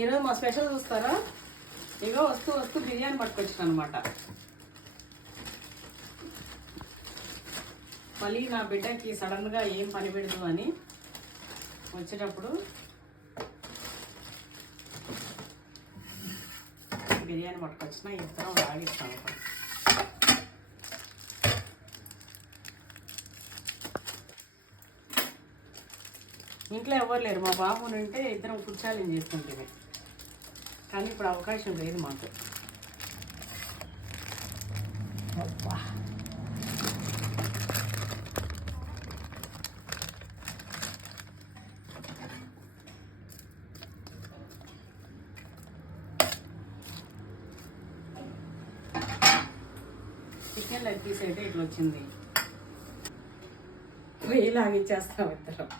ఈరోజు మా స్పెషల్ చూస్తారా, ఇగో వస్తూ బిర్యానీ పట్టుకొచ్చిన అనమాట. మళ్ళీ నా బిడ్డకి సడన్గా ఏం పని పెడదు అని వచ్చేటప్పుడు బిర్యానీ పట్టుకొచ్చిన. ఇద్దరం లాగిస్తాం. ఇంట్లో ఎవరు లేరు, మా బాబు నుంటే ఇద్దరం కూర్చోాలని చేసుకుంటే, కానీ ఇప్పుడు అవకాశం లేదు మాకు. చికెన్ లెగ్ పీస్ అయితే ఇట్లా వచ్చింది. పొయ్యి లాగిచ్చేస్తాం ఇద్దరం.